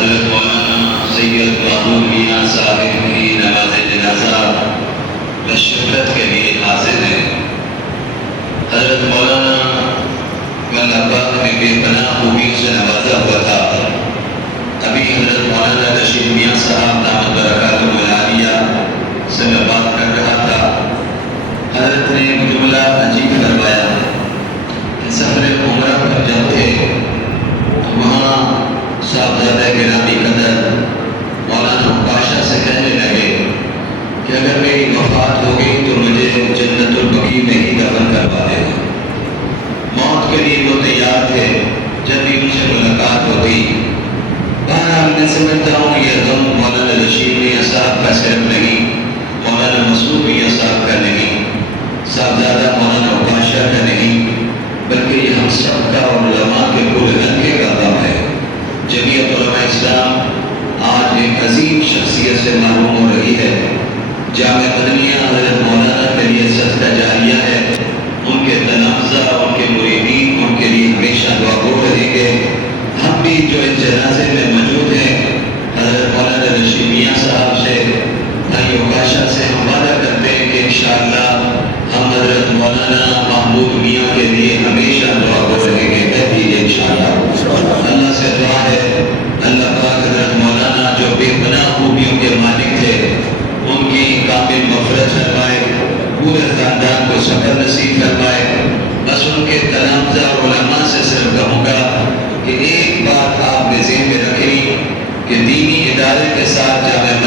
حضرت مولانا سید محمود میاں صاحب کی نماز جنازہ بشرت کے لیے حاضر ہیں۔ حضرت مولانا اللہ پاک نے بے پناہ خوبیوں سے نوازا ہوا تھا۔ ابھی حضرت مولانا رشید میاں صاحب دامت برکاتہ العالیہ سے میں بات کر رہا تھا۔ حضرت نے ایک جملہ عجیب فرمایا کہ سفر عمرہ پر جب تھے تو وہاں صاحبزادہ گرامی قدر مولانا پاشا سے کہنے لگے کہ اگر میری وفات ہو گئی تو مجھے جنت البقیع میں ہی دفن کروا دے گا۔ موت کے لیے وہ تیار تھے۔ جب بھی ان سے ملاقات ہوتی، بہرحال میں سمجھتا ہوں یہ غم مولانا رشید میاں صاحب کا صرف نہیں، مولانا مسعود میاں صاحب کا نہیں، صاحبزادہ مولانا پاشا کا نہیں، بلکہ یہ ہم سب کا اور علماء کے پورے لنکے کا غم ہے۔ جمعیت علماء اسلام آج ایک عظیم شخصیت سے محروم ہو رہی ہے۔ جامع مدنیہ حضرت مولانا کے لیے صدقہ جاریہ ہے۔ ان کے تلامذہ، ان کے مریدین ان کے لیے ہمیشہ دعا گو رہیں گے۔ ہم بھی جو اس جنازے میں موجود ہیں، حضرت مولانا رشید میاں صاحب سے، بھائی اوکاشا سے ہم وعدہ کرتے ہیں کہ انشاءاللہ ہم حضرت مولانا محمود میاں کے لیے ہمیشہ دعا گو رہیں گے۔ انشاءاللہ اللہ سے دعا ہے اللہ پاک حضرت مولانا جو بے پناہ خوبیوں کے مالک تھے ان کی کامل مغفرت فرمائے، پورے خاندان کو صبر نصیب فرمائے۔ بس ان کے تلامذہ اور علماء سے صرف کہوں گا کہ ایک بات آپ نے ذہن میں رکھیں کہ دینی ادارے کے ساتھ جامع